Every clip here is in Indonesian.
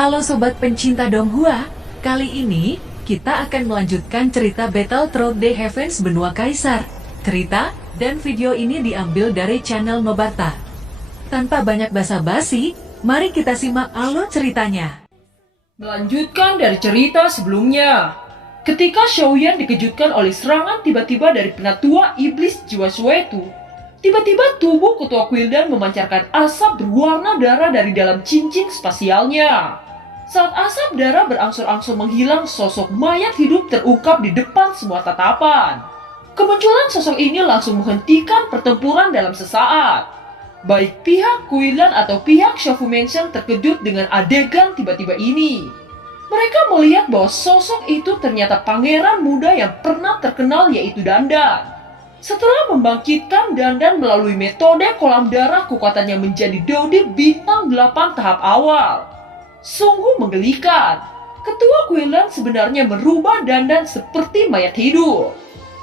Halo sobat pencinta Donghua, kali ini kita akan melanjutkan cerita Battle Through the Heavens Benua Kaisar. Cerita dan video ini diambil dari channel Mebarta. Tanpa banyak basa-basi, mari kita simak alur ceritanya. Melanjutkan dari cerita sebelumnya, ketika Xiaoyan dikejutkan oleh serangan tiba-tiba dari penatua iblis jiwa Suetu, tiba-tiba tubuh ketua Quildan memancarkan asap berwarna darah dari dalam cincin spasialnya. Saat asap darah berangsur-angsur menghilang, sosok mayat hidup terungkap di depan semua tatapan. Kemunculan sosok ini langsung menghentikan pertempuran dalam sesaat. Baik pihak Quildan atau pihak Xiaofu Mansion terkejut dengan adegan tiba-tiba ini. Mereka melihat bahwa sosok itu ternyata pangeran muda yang pernah terkenal, yaitu Dandan. Setelah membangkitkan Dandan melalui metode kolam darah, kekuatannya menjadi Dodi bintang 8 tahap awal. Sungguh menggelikan. Ketua Quildan sebenarnya merubah Dandan seperti mayat hidup.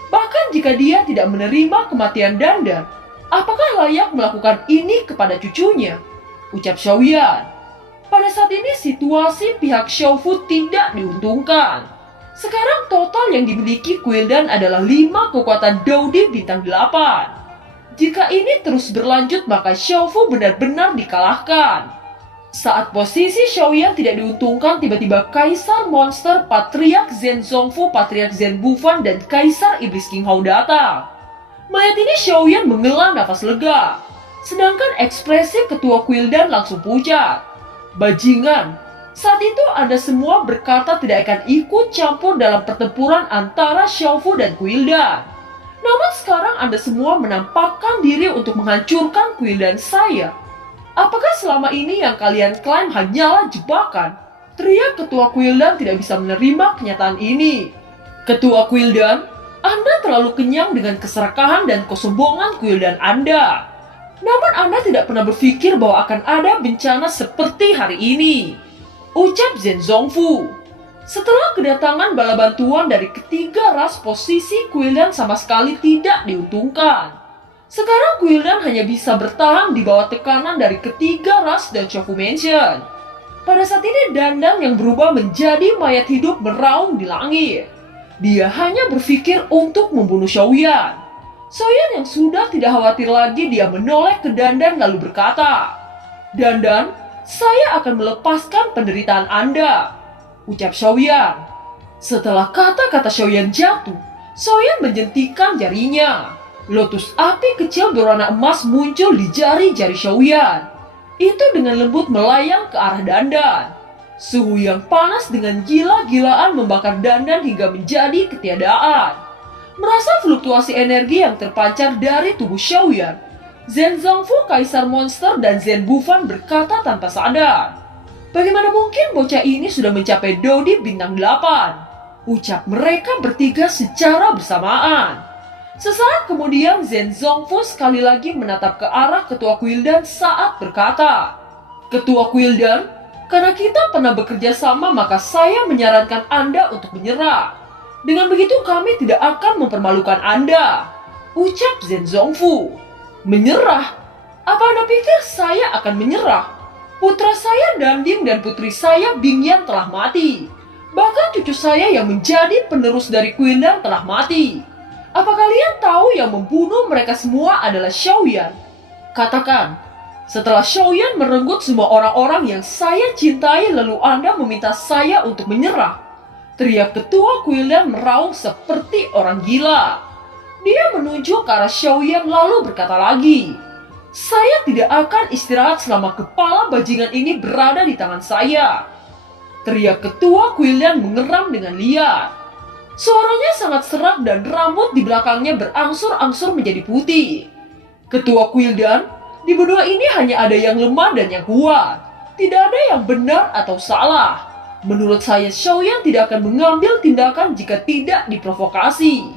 Bahkan jika dia tidak menerima kematian Dandan, apakah layak melakukan ini kepada cucunya? Ucap Xiaoyan. Pada saat ini situasi pihak Xiaofu tidak diuntungkan. Sekarang total yang dimiliki Quildan adalah 5 kekuatan Dodi bintang 8. Jika ini terus berlanjut, maka Xiaofu benar-benar dikalahkan. Saat posisi Xiaoyan tidak diuntungkan, tiba-tiba Kaisar Monster, Patriark Zen Zongfu, Patriark Zen Bufan, dan Kaisar Iblis King Hao datang. Melihat ini Xiaoyan menghela nafas lega. Sedangkan ekspresi ketua Quildan langsung pucat. Bajingan, saat itu Anda semua berkata tidak akan ikut campur dalam pertempuran antara Xiaofu dan Quildan. Namun sekarang Anda semua menampakkan diri untuk menghancurkan Quildan saya. Apakah selama ini yang kalian klaim hanyalah jebakan? Teriak ketua Quildan tidak bisa menerima kenyataan ini. Ketua Quildan, Anda terlalu kenyang dengan keserakahan dan kesombongan Quildan Anda. Namun Anda tidak pernah berpikir bahwa akan ada bencana seperti hari ini. Ucap Zen Zongfu. Setelah kedatangan bala bantuan dari ketiga ras, posisi Quildan sama sekali tidak diuntungkan. Sekarang Quildan hanya bisa bertahan di bawah tekanan dari ketiga ras dan Xiaofu Mansion. Pada saat ini Dandan yang berubah menjadi mayat hidup meraung di langit. Dia hanya berpikir untuk membunuh Xiaoyan. Xiaoyan yang sudah tidak khawatir lagi, dia menoleh ke Dandan lalu berkata, "Dandan, saya akan melepaskan penderitaan Anda," ucap Xiaoyan. Setelah kata-kata Xiaoyan jatuh, Xiaoyan menjentikan jarinya. Lotus api kecil berwarna emas muncul di jari-jari Xiaoyan. Itu dengan lembut melayang ke arah Dandan. Suhu yang panas dengan gila-gilaan membakar Dandan hingga menjadi ketiadaan. Merasa fluktuasi energi yang terpancar dari tubuh Xiaoyan, Zen Zongfu, Kaisar Monster, dan Zen Bufan berkata tanpa sadar, "Bagaimana mungkin bocah ini sudah mencapai Dodi bintang 8? Ucap mereka bertiga secara bersamaan. Sesaat kemudian Zen Zongfu sekali lagi menatap ke arah ketua Quildan saat berkata, "Ketua Quildan, karena kita pernah bekerja sama, maka saya menyarankan Anda untuk menyerah. Dengan begitu kami tidak akan mempermalukan Anda," ucap Zen Zongfu. "Menyerah? Apa Anda pikir saya akan menyerah? Putra saya Danding dan putri saya Bingyan telah mati. Bahkan cucu saya yang menjadi penerus dari Quildan telah mati. Apa kalian tahu yang membunuh mereka semua adalah Xiaoyan? Katakan, setelah Xiaoyan merenggut semua orang-orang yang saya cintai, lalu Anda meminta saya untuk menyerah?" Teriak ketua Quildan meraung seperti orang gila. Dia menunjuk ke arah Xiaoyan lalu berkata lagi, "Saya tidak akan istirahat selama kepala bajingan ini berada di tangan saya." Teriak ketua Quildan mengeram dengan liar. Suaranya sangat serak dan rambut di belakangnya berangsur-angsur menjadi putih. "Ketua Quildan, di benua ini hanya ada yang lemah dan yang kuat. Tidak ada yang benar atau salah. Menurut saya, Xiaoyan tidak akan mengambil tindakan jika tidak diprovokasi.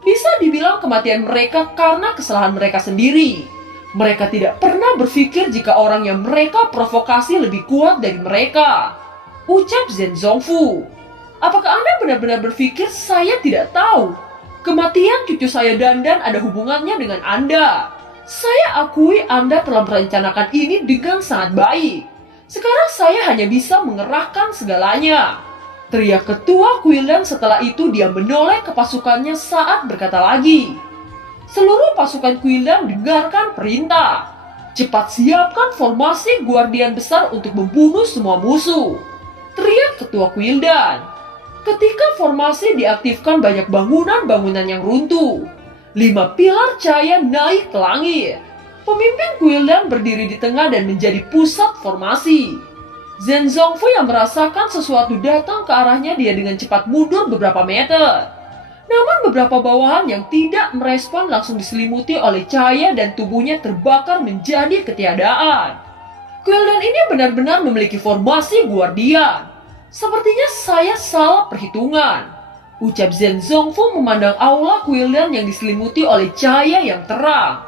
Bisa dibilang kematian mereka karena kesalahan mereka sendiri. Mereka tidak pernah berpikir jika orang yang mereka provokasi lebih kuat dari mereka," ucap Zen Zongfu. "Apakah Anda benar-benar berpikir saya tidak tahu? Kematian cucu saya Dandan ada hubungannya dengan Anda. Saya akui Anda telah merencanakan ini dengan sangat baik. Sekarang saya hanya bisa mengerahkan segalanya. Teriak ketua Quildan. Setelah itu dia menoleh ke pasukannya saat berkata lagi. Seluruh pasukan Quildan dengarkan perintah. Cepat siapkan formasi guardian besar untuk membunuh semua musuh. Teriak ketua Quildan. Ketika formasi diaktifkan, banyak bangunan-bangunan yang runtuh. 5 pilar cahaya naik ke langit. Pemimpin Quildan berdiri di tengah dan menjadi pusat formasi. Zhen Zongfu yang merasakan sesuatu datang ke arahnya, dia dengan cepat mundur beberapa meter. Namun beberapa bawahan yang tidak merespon langsung diselimuti oleh cahaya dan tubuhnya terbakar menjadi ketiadaan. Quildan ini benar-benar memiliki formasi guardian. Sepertinya saya salah perhitungan, ucap Zhen Zongfu memandang aula Quildan yang diselimuti oleh cahaya yang terang.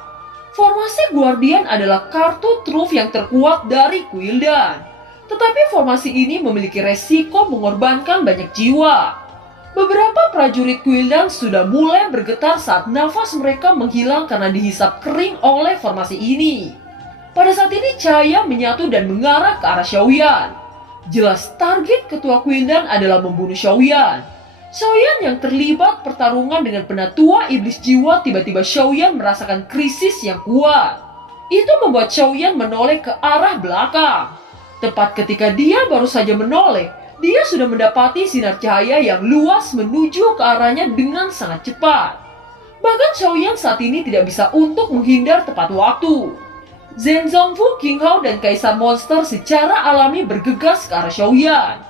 Formasi guardian adalah kartu truf yang terkuat dari Quildan. Tetapi formasi ini memiliki resiko mengorbankan banyak jiwa. Beberapa prajurit Quildan sudah mulai bergetar saat nafas mereka menghilang karena dihisap kering oleh formasi ini. Pada saat ini cahaya menyatu dan mengarah ke arah Xiaoyan. Jelas target ketua Quildan adalah membunuh Xiaoyan. Xiaoyan yang terlibat pertarungan dengan penatua iblis jiwa, tiba-tiba Xiaoyan merasakan krisis yang kuat. Itu membuat Xiaoyan menoleh ke arah belakang. Tepat ketika dia baru saja menoleh, dia sudah mendapati sinar cahaya yang luas menuju ke arahnya dengan sangat cepat. Bahkan Xiaoyan saat ini tidak bisa untuk menghindar tepat waktu. Zhen Zongfu, King Hao, dan Kaisar Monster secara alami bergegas ke arah Xiaoyan.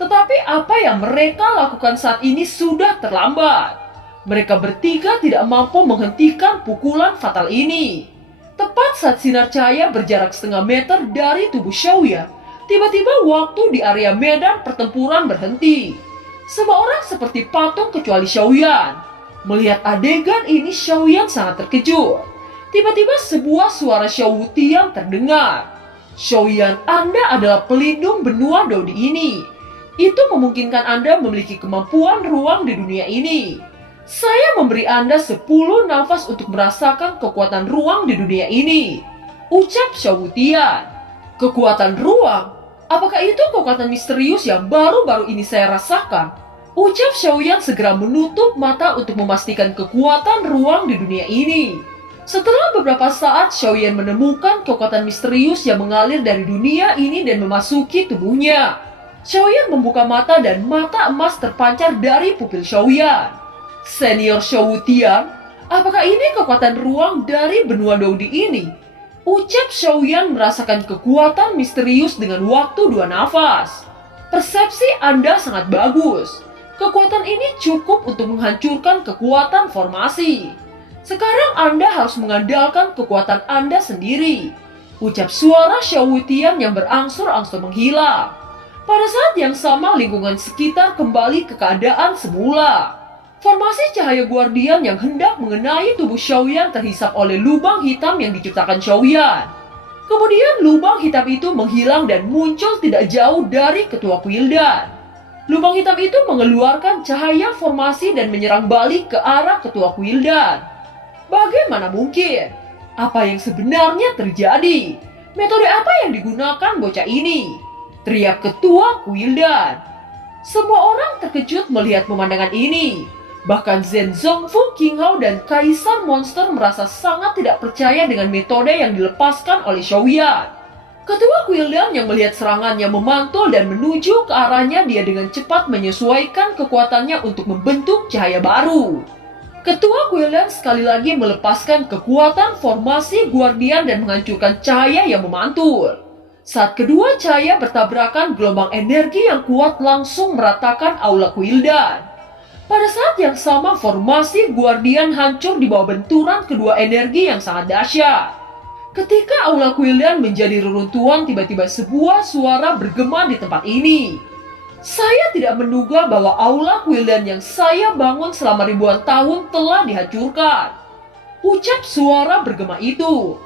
Tetapi apa yang mereka lakukan saat ini sudah terlambat. Mereka bertiga tidak mampu menghentikan pukulan fatal ini. Tepat saat sinar cahaya berjarak setengah meter dari tubuh Xiaoyan, tiba-tiba waktu di area medan pertempuran berhenti. Semua orang seperti patung kecuali Xiaoyan. Melihat adegan ini, Xiaoyan sangat terkejut. Tiba-tiba sebuah suara Xiao Wutian terdengar. Xiaoyan, Anda adalah pelindung benua Daudi ini. Itu memungkinkan Anda memiliki kemampuan ruang di dunia ini. Saya memberi Anda 10 nafas untuk merasakan kekuatan ruang di dunia ini, ucap Xiao Wutian. Kekuatan ruang? Apakah itu kekuatan misterius yang baru-baru ini saya rasakan? Ucap Xiaoyan segera menutup mata untuk memastikan kekuatan ruang di dunia ini. Setelah beberapa saat, Xiaoyan menemukan kekuatan misterius yang mengalir dari dunia ini dan memasuki tubuhnya. Xiaoyan membuka mata dan mata emas terpancar dari pupil Xiaoyan. Senior Xiao Wutian, apakah ini kekuatan ruang dari benua Daudi ini? Ucap Xiaoyan merasakan kekuatan misterius dengan waktu 2 nafas. Persepsi Anda sangat bagus. Kekuatan ini cukup untuk menghancurkan kekuatan formasi. Sekarang Anda harus mengandalkan kekuatan Anda sendiri, ucap suara Xiao Wutian yang berangsur-angsur menghilang. Pada saat yang sama, lingkungan sekitar kembali ke keadaan semula. Formasi cahaya guardian yang hendak mengenai tubuh Xiaoyan terhisap oleh lubang hitam yang diciptakan Xiaoyan. Kemudian lubang hitam itu menghilang dan muncul tidak jauh dari ketua Quildan. Lubang hitam itu mengeluarkan cahaya formasi dan menyerang balik ke arah ketua Quildan. Bagaimana mungkin? Apa yang sebenarnya terjadi? Metode apa yang digunakan bocah ini? Teriak ketua Quildan. Semua orang terkejut melihat pemandangan ini. Bahkan Zhen Zongfu, King Hao, dan Kaisar Monster merasa sangat tidak percaya dengan metode yang dilepaskan oleh Xiaoyan. Ketua Quildan yang melihat serangannya memantul dan menuju ke arahnya, dia dengan cepat menyesuaikan kekuatannya untuk membentuk cahaya baru. Ketua Quildan sekali lagi melepaskan kekuatan formasi guardian dan menghancurkan cahaya yang memantul. Saat kedua cahaya bertabrakan, gelombang energi yang kuat langsung meratakan aula Quildan. Pada saat yang sama, formasi guardian hancur di bawah benturan kedua energi yang sangat dahsyat. Ketika aula Quildan menjadi reruntuhan, tiba-tiba sebuah suara bergema di tempat ini. Saya tidak menduga bahwa aula Quildan yang saya bangun selama ribuan tahun telah dihancurkan, ucap suara bergema itu.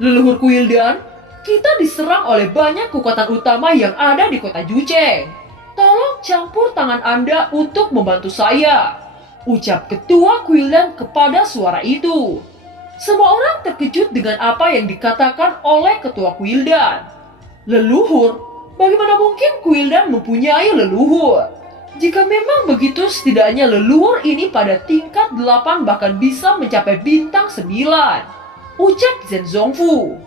Leluhur Quildan, kita diserang oleh banyak kekuatan utama yang ada di kota Jucheng. Tolong campur tangan Anda untuk membantu saya, ucap ketua Quildan kepada suara itu. Semua orang terkejut dengan apa yang dikatakan oleh ketua Quildan. Leluhur? Bagaimana mungkin Quildan mempunyai leluhur? Jika memang begitu, setidaknya leluhur ini pada tingkat 8 bahkan bisa mencapai bintang 9. Ucap Zhen Zongfu.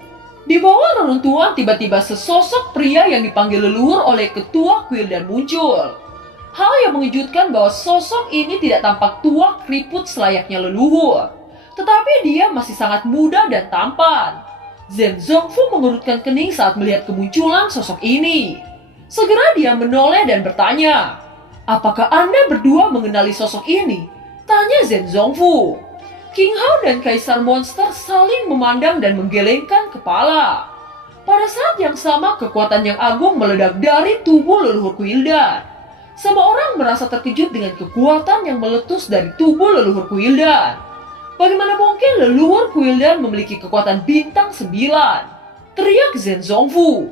Di bawah reruntuhan tiba-tiba sesosok pria yang dipanggil leluhur oleh ketua Quildan muncul. Hal yang mengejutkan bahwa sosok ini tidak tampak tua keriput selayaknya leluhur. Tetapi dia masih sangat muda dan tampan. Zhen Zongfu mengerutkan kening saat melihat kemunculan sosok ini. Segera dia menoleh dan bertanya, "Apakah Anda berdua mengenali sosok ini?" Tanya Zhen Zongfu. King Hao dan Kaisar Monster saling memandang dan menggelengkan kepala. Pada saat yang sama, kekuatan yang agung meledak dari tubuh leluhur Quildan. Semua orang merasa terkejut dengan kekuatan yang meletus dari tubuh leluhur Quildan. Bagaimana mungkin leluhur Quildan memiliki kekuatan bintang 9? Teriak Zhen Zongfu.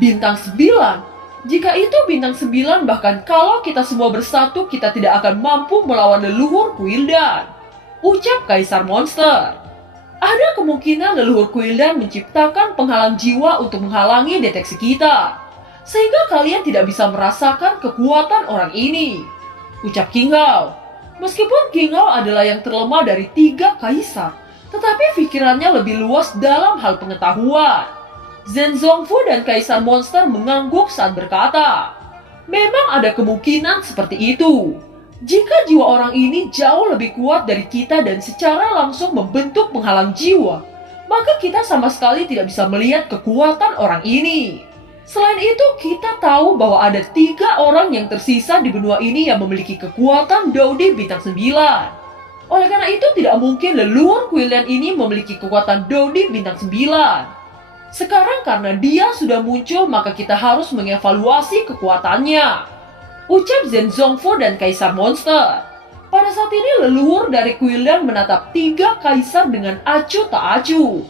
Bintang 9? Jika itu bintang 9, bahkan kalau kita semua bersatu, kita tidak akan mampu melawan leluhur Quildan. Ucap Kaisar Monster. Ada kemungkinan leluhur Quildan menciptakan penghalang jiwa untuk menghalangi deteksi kita, sehingga kalian tidak bisa merasakan kekuatan orang ini. Ucap King Hao. Meskipun King Hao adalah yang terlemah dari 3 kaisar, tetapi pikirannya lebih luas dalam hal pengetahuan. Zhen Zongfu dan Kaisar Monster mengangguk saat berkata, "Memang ada kemungkinan seperti itu. Jika jiwa orang ini jauh lebih kuat dari kita dan secara langsung membentuk penghalang jiwa, maka kita sama sekali tidak bisa melihat kekuatan orang ini. Selain itu, kita tahu bahwa ada 3 orang yang tersisa di benua ini yang memiliki kekuatan Dodi bintang 9. Oleh karena itu, tidak mungkin leluhur Quildan ini memiliki kekuatan Dodi bintang 9. Sekarang karena dia sudah muncul, maka kita harus mengevaluasi kekuatannya." Ucap Zhen Zongfu dan Kaisar Monster. Pada saat ini leluhur dari Quildan menatap 3 kaisar dengan acuh tak acuh.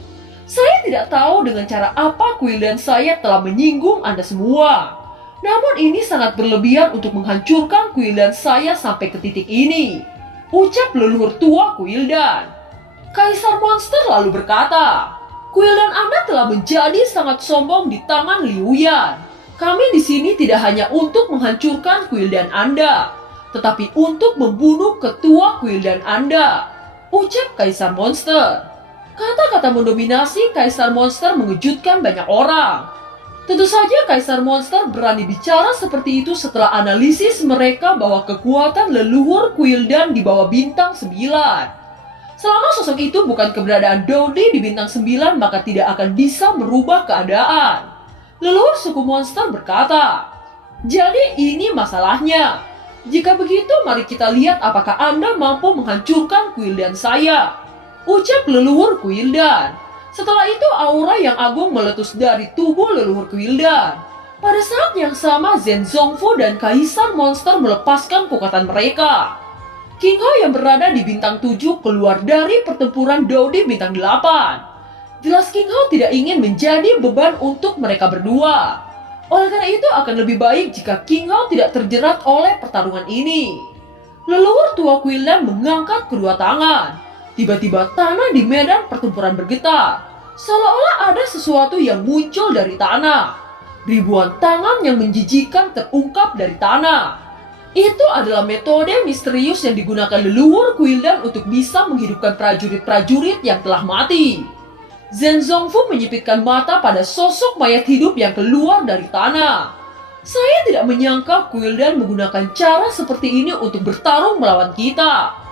Saya tidak tahu dengan cara apa Quildan saya telah menyinggung Anda semua. Namun ini sangat berlebihan untuk menghancurkan Quildan saya sampai ke titik ini. Ucap leluhur tua Quildan. Kaisar Monster lalu berkata, "Quildan Anda telah menjadi sangat sombong di tangan Liu Yan. Kami di sini tidak hanya untuk menghancurkan Quildan Anda, tetapi untuk membunuh ketua Quildan Anda." Ucap Kaisar Monster. Kata-kata mendominasi Kaisar Monster mengejutkan banyak orang. Tentu saja Kaisar Monster berani bicara seperti itu setelah analisis mereka bahwa kekuatan leluhur Quildan di bawah bintang 9. Selama sosok itu bukan keberadaan Dodi di bintang 9, maka tidak akan bisa merubah keadaan. Leluhur suku Monster berkata, "Jadi ini masalahnya. Jika begitu, mari kita lihat apakah Anda mampu menghancurkan Quildan saya." Ucap leluhur Quildan. Setelah itu aura yang agung meletus dari tubuh leluhur Quildan. Pada saat yang sama, Zhen Zongfu dan Kaisar Monster melepaskan kekuatan mereka. King Hao yang berada di bintang 7 keluar dari pertempuran Dodi bintang 8. Jelas King Hao tidak ingin menjadi beban untuk mereka berdua. Oleh karena itu akan lebih baik jika King Hao tidak terjerat oleh pertarungan ini. Leluhur tua Quildan mengangkat kedua tangan. Tiba-tiba tanah di medan pertempuran bergetar, seolah-olah ada sesuatu yang muncul dari tanah. Ribuan tangan yang menjijikan terungkap dari tanah. Itu adalah metode misterius yang digunakan leluhur Quildan untuk bisa menghidupkan prajurit-prajurit yang telah mati. Zhen Zongfu menyipitkan mata pada sosok mayat hidup yang keluar dari tanah. Saya tidak menyangka Quildan menggunakan cara seperti ini untuk bertarung melawan kita.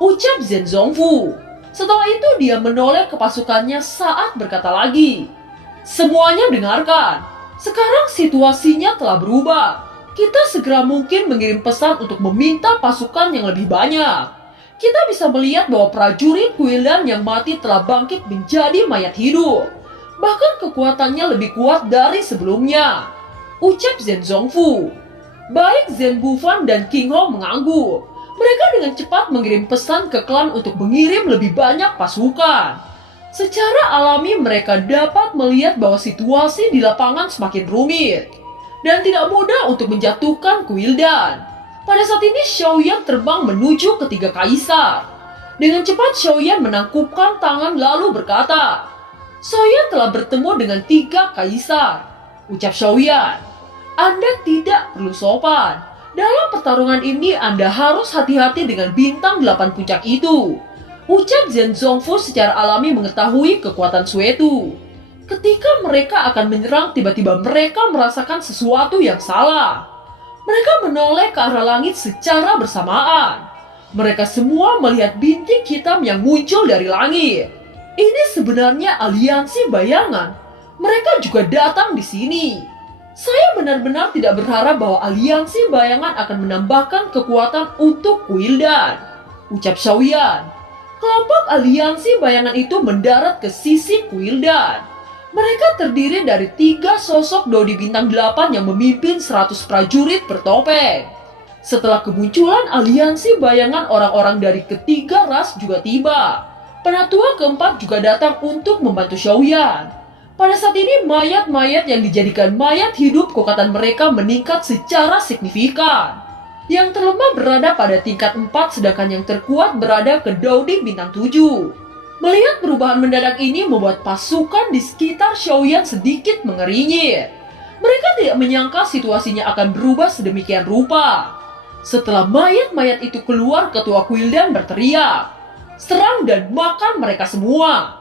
Ucap Zhen Zongfu. Setelah itu dia menoleh ke pasukannya saat berkata lagi, "Semuanya dengarkan. Sekarang situasinya telah berubah. Kita segera mungkin mengirim pesan untuk meminta pasukan yang lebih banyak. Kita bisa melihat bahwa prajurit Quildan yang mati telah bangkit menjadi mayat hidup. Bahkan kekuatannya lebih kuat dari sebelumnya." Ucap Zhen Zongfu. Baik Zhen Bufan dan King Hao mengangguk. Mereka dengan cepat mengirim pesan ke klan untuk mengirim lebih banyak pasukan. Secara alami mereka dapat melihat bahwa situasi di lapangan semakin rumit dan tidak mudah untuk menjatuhkan Quildan. Pada saat ini Xiaoyan terbang menuju ketiga kaisar. Dengan cepat Xiaoyan menangkupkan tangan lalu berkata, "Xiaoyan telah bertemu dengan 3 kaisar." ucap Xiaoyan. Anda tidak perlu sopan. Dalam pertarungan ini Anda harus hati-hati dengan bintang 8 puncak itu. Ucap Zhen Zongfu secara alami mengetahui kekuatan Suetu. Ketika mereka akan menyerang, tiba-tiba mereka merasakan sesuatu yang salah. Mereka menoleh ke arah langit secara bersamaan. Mereka semua melihat bintik hitam yang muncul dari langit. Ini sebenarnya aliansi bayangan. Mereka juga datang di sini. Saya benar-benar tidak berharap bahwa aliansi bayangan akan menambahkan kekuatan untuk Quildan, ucap Xiaoyan. Kelompok aliansi bayangan itu mendarat ke sisi Quildan. Mereka terdiri dari 3 sosok Dodi bintang 8 yang memimpin 100 prajurit bertopeng. Setelah kemunculan aliansi bayangan, orang-orang dari ketiga ras juga tiba. Penatua keempat juga datang untuk membantu Xiaoyan. Pada saat ini mayat-mayat yang dijadikan mayat hidup kekuatan mereka meningkat secara signifikan. Yang terlemah berada pada tingkat 4 sedangkan yang terkuat berada ke Dodi bintang 7. Melihat perubahan mendadak ini membuat pasukan di sekitar Xiaoyan sedikit mengeringit. Mereka tidak menyangka situasinya akan berubah sedemikian rupa. Setelah mayat-mayat itu keluar, ketua Quildan berteriak, "Serang dan makan mereka semua!"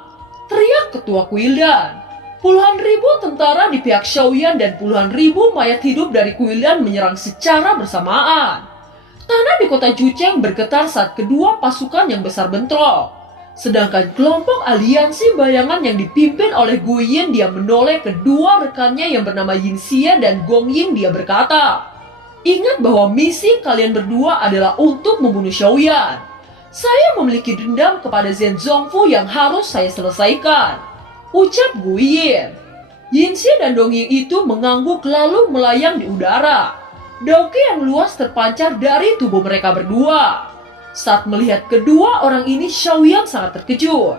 Teriak ketua Quildan. Puluhan ribu tentara di pihak Xiaoyan dan puluhan ribu mayat hidup dari Quildan menyerang secara bersamaan. Tanah di kota Jucheng bergetar saat kedua pasukan yang besar bentrok. Sedangkan kelompok aliansi bayangan yang dipimpin oleh Guiyin dia menoleh kedua rekannya yang bernama Yin Xie dan Gong Ying. Dia berkata, "Ingat bahwa misi kalian berdua adalah untuk membunuh Xiaoyan. Saya memiliki dendam kepada Zhen Zongfu yang harus saya selesaikan," ucap Guiyin. Yin Xie dan Dong Ying itu mengangguk lalu melayang di udara. Dauke yang luas terpancar dari tubuh mereka berdua. Saat melihat kedua orang ini, Xiaoyan sangat terkejut.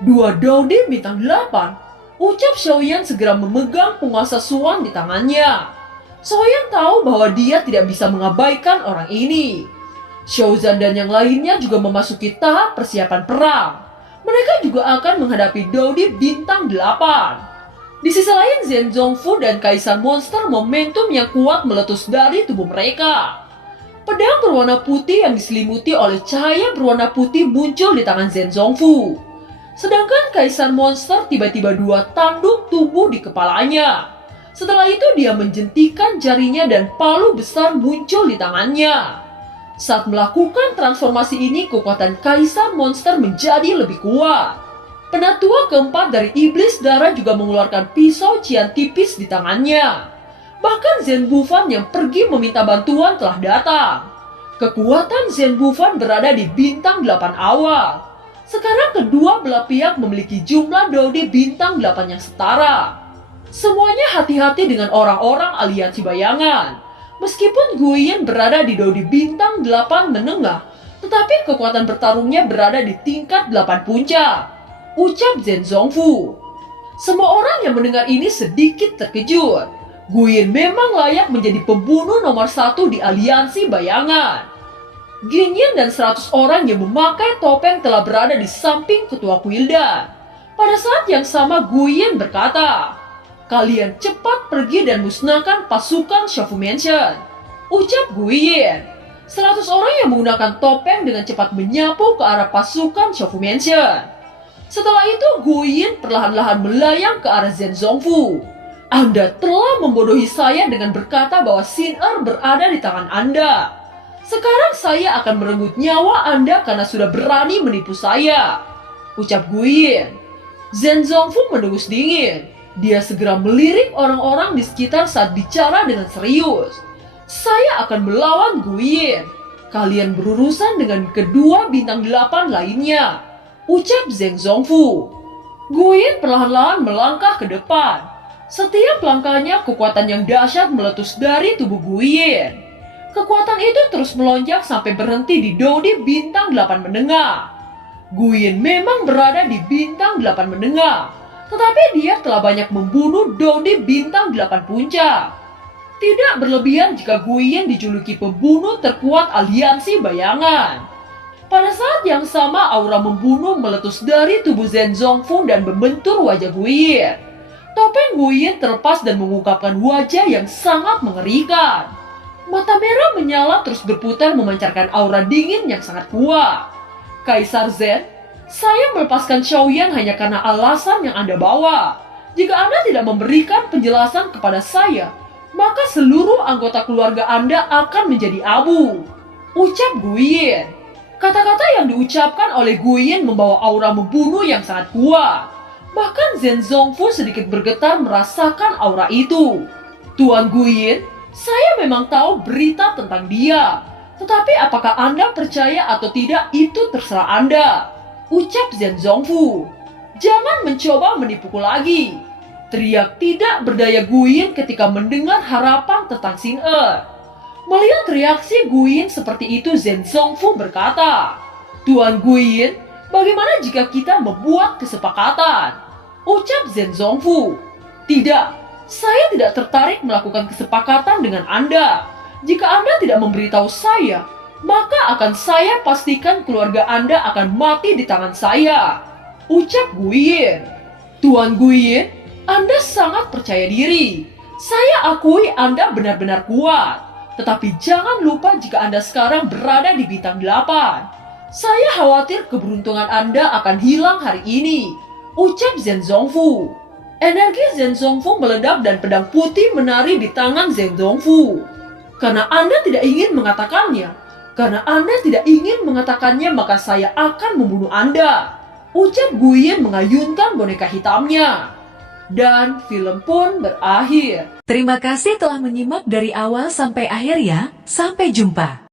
"Dua Dodi bintang 8, ucap Xiaoyan segera memegang penguasa Suan di tangannya. Xiaoyan tahu bahwa dia tidak bisa mengabaikan orang ini. Xiaozan dan yang lainnya juga memasuki tahap persiapan perang. Mereka juga akan menghadapi Dodi bintang 8. Di sisi lain, Zhen Zongfu dan Kaisar Monster momentum yang kuat meletus dari tubuh mereka. Pedang berwarna putih yang diselimuti oleh cahaya berwarna putih muncul di tangan Zhen Zongfu. Sedangkan Kaisar Monster tiba-tiba 2 tanduk tubuh di kepalanya. Setelah itu dia menjentikan jarinya dan palu besar muncul di tangannya. Saat melakukan transformasi ini, kekuatan Kaisar Monster menjadi lebih kuat. Penatua keempat dari Iblis Darah juga mengeluarkan pisau cian tipis di tangannya. Bahkan Zhen Bufan yang pergi meminta bantuan telah datang. Kekuatan Zhen Bufan berada di bintang 8 awal. Sekarang kedua belah pihak memiliki jumlah Dodi bintang 8 yang setara. Semuanya hati-hati dengan orang-orang aliansi bayangan. Meskipun Guiyin berada di Dodi bintang 8 menengah, tetapi kekuatan bertarungnya berada di tingkat 8 puncak, ucap Zhen Zongfu. Semua orang yang mendengar ini sedikit terkejut. Guiyin memang layak menjadi pembunuh nomor 1 di aliansi bayangan. Ginyin dan 100 orang yang memakai topeng telah berada di samping ketua Quildan. Pada saat yang sama Guiyin berkata, "Kalian cepat pergi dan musnahkan pasukan Shafu Mansion," ucap Guiyin. 100 orang yang menggunakan topeng dengan cepat menyapu ke arah pasukan Shafu Mansion. Setelah itu Guiyin perlahan-lahan melayang ke arah Zhen Zongfu. "Anda telah membodohi saya dengan berkata bahwa Xin Er berada di tangan Anda. Sekarang saya akan merenggut nyawa Anda karena sudah berani menipu saya," ucap Guiyin. Zhen Zongfu mendengus dingin. Dia segera melirik orang-orang di sekitar saat bicara dengan serius. "Saya akan melawan Guiyin. Kalian berurusan dengan kedua bintang 8 lainnya," ucap Zhen Zongfu. Guiyin perlahan-lahan melangkah ke depan. Setiap langkahnya kekuatan yang dahsyat meletus dari tubuh Guiyin. Kekuatan itu terus melonjak sampai berhenti di Dodi bintang 8 menengah. Guiyin memang berada di bintang 8 menengah, tetapi dia telah banyak membunuh Dodi bintang 8 puncak. Tidak berlebihan jika Guiyin dijuluki pembunuh terkuat aliansi bayangan. Pada saat yang sama aura membunuh meletus dari tubuh Zhen Zongfu dan membentur wajah Guiyin. Topeng Guyin terlepas dan mengungkapkan wajah yang sangat mengerikan. Mata merah menyala terus berputar memancarkan aura dingin yang sangat kuat. Kaisar Zen, saya melepaskan Xiaoyan hanya karena alasan yang Anda bawa. Jika Anda tidak memberikan penjelasan kepada saya, maka seluruh anggota keluarga Anda akan menjadi abu. Ucap Guyin. Kata-kata yang diucapkan oleh Guyin membawa aura membunuh yang sangat kuat. Bahkan Zhen Zongfu sedikit bergetar merasakan aura itu. Tuan Guyin, saya memang tahu berita tentang dia. Tetapi apakah Anda percaya atau tidak itu terserah Anda. Ucap Zhen Zongfu. Jangan mencoba menipuku lagi. Teriak tidak berdaya Guyin ketika mendengar harapan tentang Xin E. Melihat reaksi Guyin seperti itu, Zhen Zongfu berkata, Tuan Guyin, bagaimana jika kita membuat kesepakatan? Ucap Zhen Zongfu. Tidak, saya tidak tertarik melakukan kesepakatan dengan Anda. Jika Anda tidak memberitahu saya, maka akan saya pastikan keluarga Anda akan mati di tangan saya. Ucap Guyin. Tuan Guyin, Anda sangat percaya diri. Saya akui Anda benar-benar kuat. Tetapi jangan lupa jika Anda sekarang berada di bintang 8. Saya khawatir keberuntungan Anda akan hilang hari ini. Ucap Zhen Zongfu. Energi Zhen Zongfu meledak dan pedang putih menari di tangan Zhen Zongfu. Karena Anda tidak ingin mengatakannya, maka saya akan membunuh Anda. Ucap Guyin mengayunkan boneka hitamnya. Dan film pun berakhir. Terima kasih telah menyimak dari awal sampai akhir ya. Sampai jumpa.